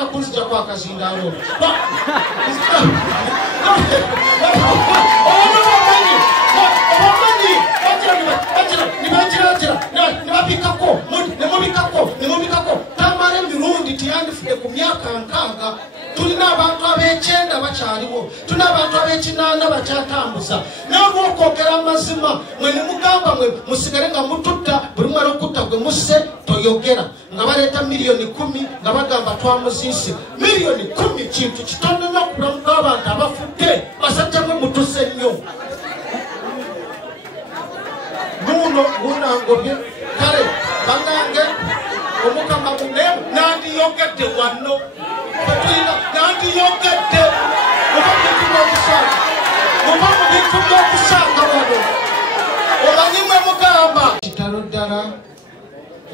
bagenda kunzija kwa kazindalo nimubikako tamale emirundi tiyandifudde ku myaka nkaaga. Tulina abantu ab'ekyenda bakyaliwo, tulina abantu ab'ekinaana bakyatambuza. Naye okwogera amazima mwe ne mugamba mwe musigale nga mututta buli mwala okutta gwe musse toyogera nga baleeta miliyoni 10 nga bagamba twamuziise. Miliyoni 10 kintu kitono nnyo ku bulamu bw'abantu abafudde. Basajja mwe mutuse nnyo. Guno gunangobye kale banange omukama munemu nandiyogedde wano nandiyogedde oba mu bintu by'okusanga wano omanyi mwe mugamba kitalo ddala.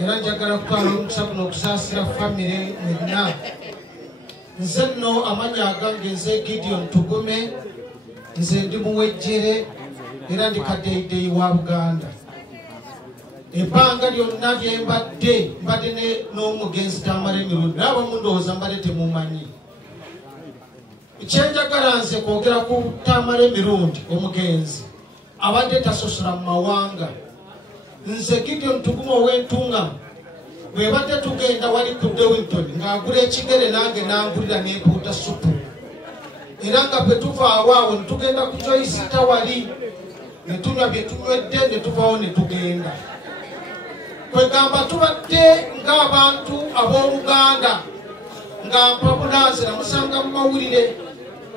Era njagala kutwala omukisa guno okusaasira famire mwenna. Nze nno amanya agange nze Gideon Tugume, nze ndi muwejjere era ndi kadeideyi wa Buganda. Ebbanga lyonna lye mbadde n'omugenzi Tamale Mirundi n'abamu ndowooza mbadde temumanyi. Kyenjagala nze kwogera ku Tamale Mirundi omugenzi abadde tasosola mu mawanga. Nze Gideon Tugume ow'entunga bwe badde tugenda wali ku Dewington ng'agula ekigere nange nangulira n'empuuta supu. Era nga bwe tuva awaawo ne tugenda ku Joyce Tawali ne tunywa bye tunywedde ne tuvaawo ne tugenda. Kwegamba tubadde ng'abantu ab'Oluganda nga mpabulanze namusanga mu mawulire.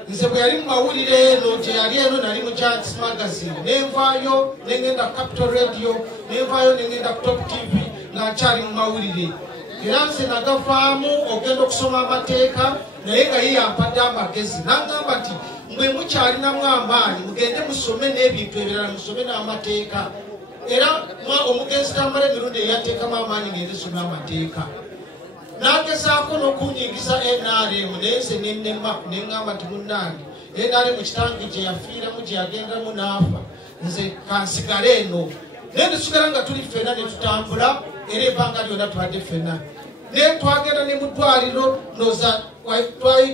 Nze bwe yali mu mawulire eno gye yali eno nali mu Chance Magazine nenvaayo nengenda Capital Radio nenvaayo nengenda ku Top TV nga nkyali mu mawulire. Era nze nagavaamu ogenda okusoma amateeka naye nga ye yampadde amagezi n'agamba nti mwe mukyalinamu amaanyi mugende musome n'ebintu ebirala musome n'amateeka. Era omugenzi Tamale Mirundi eyateekamu amaanyi ngende soma amateeka. Nagezaako n'okunyingiza NRM naye nze nennema neŋŋamba nti munnange NRM kitange gye yafiiramu gye yagendamu n'afa nze kansigale eno. Naye netusigala nga tuli ffenna ne tutambula era ebbanga lyonna tubadde ffenna. Naye twagenda ne mu ddwaliro nooza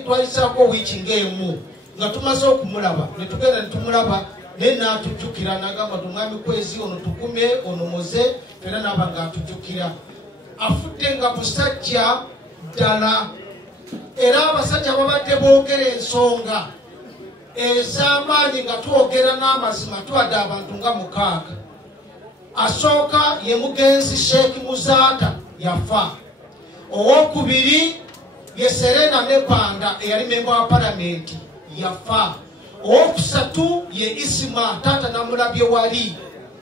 twayisaako wiiki ng'emu nga tumaze okumulaba ne tugenda ne tumulaba naye n'atujjukira n'agamba nti omwami Kwezi ono Tugume ono Moze era n'aba ng'atujjukira. Afudde nga musajja ddala era abasajja babadde boogera ensonga ez'amaanyi nga twogera n'amazima tuwadde abantu nga 6. Asooka ye mugenzi Sheikh Muzaata yafa. Owokubiri ye Serena Nepanda eyali memba wa palamenti yafa. Owokusatu ye Isima taata namulabye wali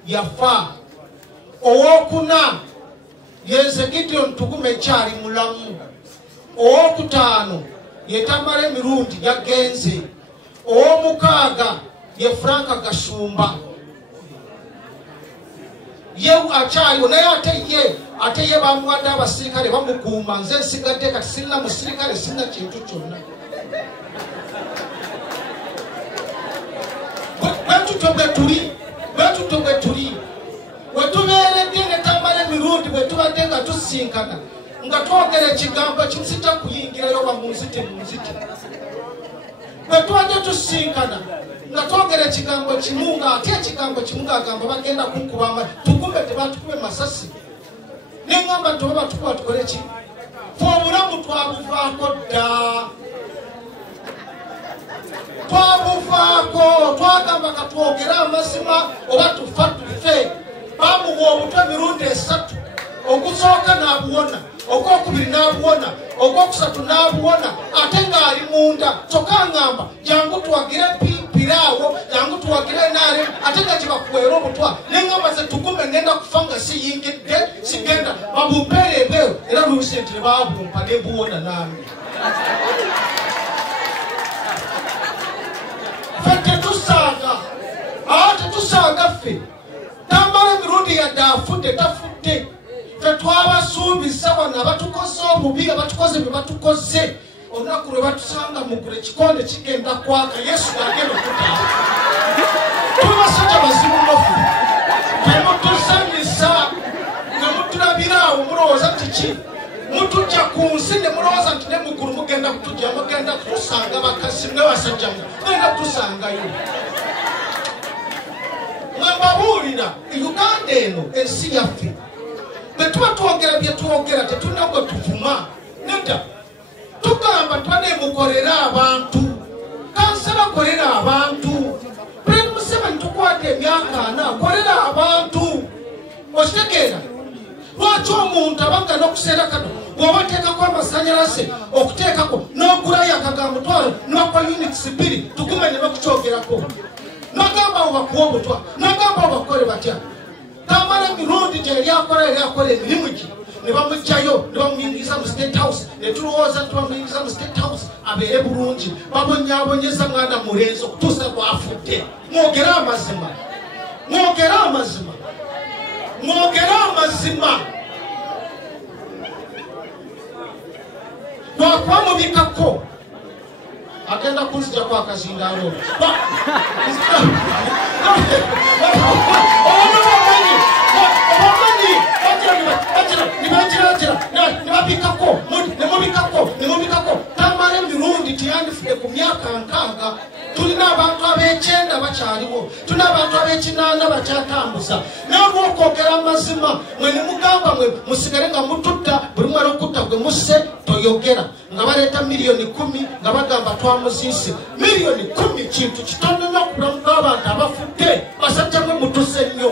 yafa. Owokuna yenze Gideon Tugume kyali mulamu. Owokutaano ye Tamale Mirundi yagenze. Owomukaaga ye Franka Gasumba ye akyaliwo naye ate ye bamuwadde abasirikale bamukuuma. Nze nsigadde kati sirina musirikale sirina kintu kyonna. Bwetutyo bwe tuli wetubeeredde ne Tamale Mirundi bwe tubadde nga tusinkana nga twogera ekigambo kimu sijja kuyingirayo oba munzite bwe tubadde tusinkana nga twogera ekigambo kimu nga ate ekigambo kimu ng'agamba bagenda kunkuba Tugume tebatukube masasi neŋŋamba nti oba batukuba tukole ki? Fe obulamu twabuvaako dda. Twabuvaako twagamba katwogere amazima oba tufa tufe. Bamuwa omutwe emirundi 3. Ogusooka n'abuwona, ogwokubiri n'abuwona, ogwokusatu n'abuwona ate ng'ali munda. Kyokka ngamba jangu tuwagire piraawo jangu tuwagire NRM ate nga gye bakuweera obutwa. Neŋŋamba ze Tugume ngenda kufa nga siyingidde sigenda babumpeera ebweru era luusi nti ne baabumpa ne buwona nange. Ffe tetusaaga tetusaaga ffe. Tamale Mirundi yadde afudde tafudde. Ffe twabasuubiza wano abatukoze obubi abatukoze bye batukoze. Olunaku lwe batusanga mugule kikonde kigenda kwaka Yesu agenda okutaala. Tuli basajja bazibu nofu. Temutuzanyisa nga mutulabira awo mulowooza nti ki? mutujja ku nsi ne mulowooza nti ne muggulu mugenda kutujja mugenda kutusanga bakasi n'abasajja mugenda kutusangayo. Mbabuulira Uganda eno ensi yaffe bwe tuba twogera bye twogera tetulina gwe tuvuma nedda tugamba twaneemukolera abantu kansala kolera abantu Pulezidenti Museveni tukwata emyaka 4 kolera abantu okitegeera lwaki omuntu abanga n'okuseera kano bw'oba oteekako amasanyalaze okuteekako n'ogulayo akagamutwalo n'okwa units 2 tugume ne bakukyogerako nagamba obakuwa obutwa nagamba obakole batya tamala emirundi gyeryakola emirimu gye ne bamugjayo ne bamuyingiza mu State House ne tulowooza nti bamuyingiza mu State House abeere bulungi babonyaabonyeza mwana mulenzi okutuusa lwafudde. Mwogere amazima mwogere amazima mwogere amazima lwakuba mubikako agenda kunzija kwa kazindaalo nimubikako tamala emirundi tiyandifudde ku myaka 6. tulina abantu ab'ekyenda bakyaliwo tulina abantu ab'ekinaana bakyatambuza n'olwokwogera amazima mwe ne mugamba mwe musigale nga mututta buli mwala okutta gwe musse toyogera nga baleeta miliyoni 10 nga bagamba twamuziise miliyoni 10 kintu kitono nnyo okulamu kw'abantu abafudde basajja mwe mutuse nnyo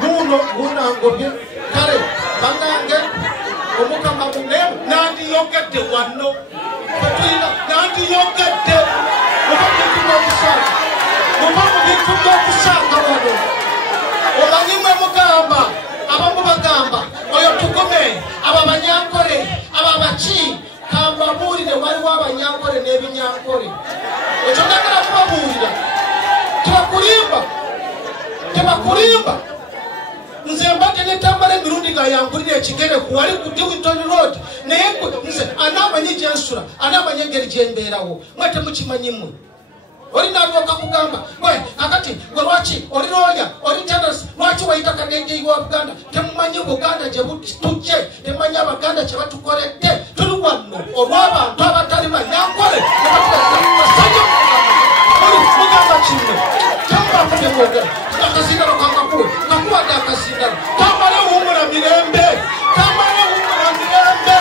guno gunangobye kale banange omukama mune nandiyogedde wano nandiyogedde oba mu bintu by'okusanga wano obanyimwe mugamba abamu bagamba oyo tugume aba banyankole aba baki kambabuulire waliwo abanyankole n'ebinyankole ekyo ndagala kubabuulira tebakulimba nze mbadde netambala emirundi nga yangulira ekigere kuwali ku Dewington Road naye nze anaamanyi gyensula anaamanyi engeri gyembeerawo mwe temukimanyimu olina alyoka kugamba gwe kakati gwe lwaki oli looya oli tennis lwaki wayita kadengeyi wa Buganda temumanyi Buganda gye tujje temumanyi Abaganda kye batukoledde tuli wano olw'abantu abatali banyankole basajja mugamba kimwe temubakude mwogera akazindalo kangakuwe kakuwadde akazindalo kambale wuumula mirembe kambale wuumula mirembe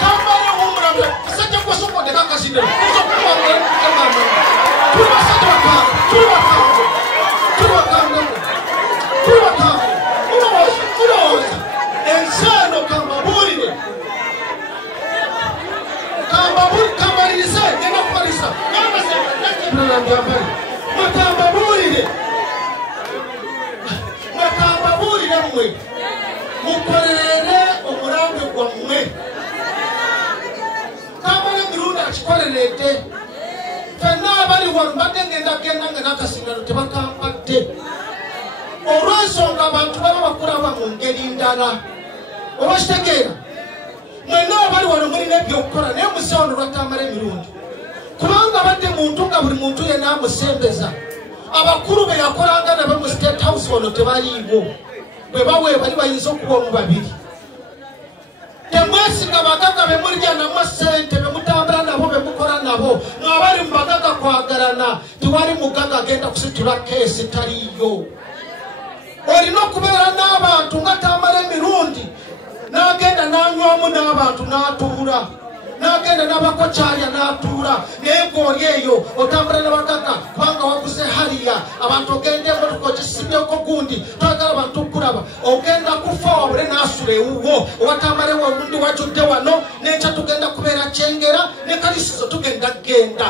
kambale wuumula mirembe basajja kwesokondeka akazindalo tuli basajja bakambwe tuli bakambwe mulowooza ensi eno kambabuulire kambalirize genda kubalisa mwekambabuulire mmwe mukolerere omulambe gwammwe kamala emirundi akikoleredde fenna abali wano mbadde ngenda nga n'akasingano tebakampadde olw'ensonga abantu baba bakulaba mu ngeri ndala oba kitegeera mwenna abali wano mulina ebyokukola naye musawo lwatamala emirundi kubanga abadde muntu nga buli muntu yenna amusembeza abakulu be yakolanga nabe mu State House wano tebaliiwo bwe bawe bali bayinza okuba mu babiri temwesiga bagaga be mulya namwe ssente be mutambula nabo be mukola nabo ng'abali mu bagaga kwagalana tewali mugaga agenda kusitula keesi taliyo olina okubeera n'abantu nga tamala emirundi n'agenda n'anywamu n'abantu n'atuula n'agenda n'abakokyalya n'atuula naye ng'oli eyo otambula n'abagaga kubanga waguze haliya abantu ogenda emotoka ogisimyeko gundi twagala abantu okulaba ogenda kufa wabule n'asula ewuwo owatambalewo olundi wajudde wano n'ekya tugenda kubeera kyengera ne kalisizo tugenda genda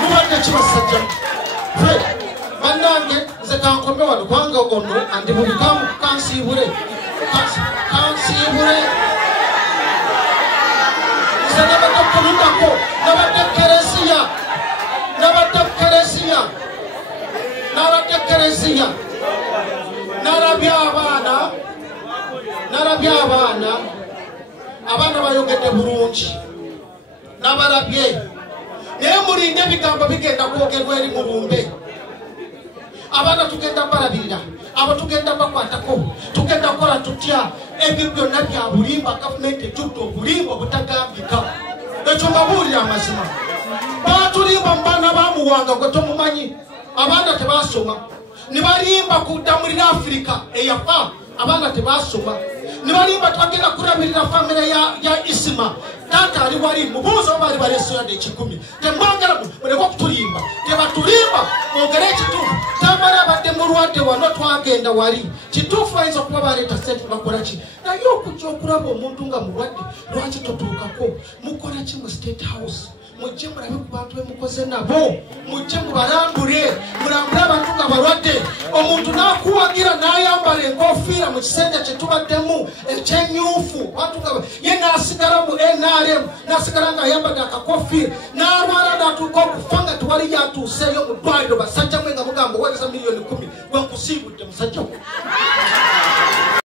mubadde kibasajja bannange nze kankome wano kubanga ono andi mubikamu kansiibule nabadde kulundako nabadde keresiya narabye abaana bayogedde bulungi nabalabye naye mulinde ebigambo bigenda kwogerwa eri mulumbe abaana tugenda balabirira abo tugenda bakwatako tugenda kola tutya ebyo byonna bya bulimba gavumenti ejjudde obulimba obutagambika ekyo mbabuulira amazima batulimba mu baana bamuwanga gwe tomumanyi abaana tebasoma ne balimba kudamulira Afirika eyafa abaana tebasoma ne balimba twagenda kurabirira famire ya Isima tata ali wali mubuuza oba ali balesiyadde 10 temwagala muleka okutulimba tebatulimba mwogere ekituufu tamala abadde mulwadde wano twagenda wali kituufu ayinza okuba baleeta sente bakola ki naye okujja okulaba omuntu nga mulwadde lwaki totuukako mukola ki mu State House mujje mulabe ku bantu bemukoze nabo mujje mubalambule mulambule abantu nga balwadde omuntu n'akuwagira n'ayambala enkofiira mu kisenge kye tubaddemu ekyenyuufu bantu nga ye n'asigala mu NRM n'asigala ng'ayambadde akakofiira n'alwala n'atuuka okufa nga tewali yatuuseeyo mu ddwaliro basajja mwe nga mugamba oweereza $10,000 gwe nkusiibudde musajja we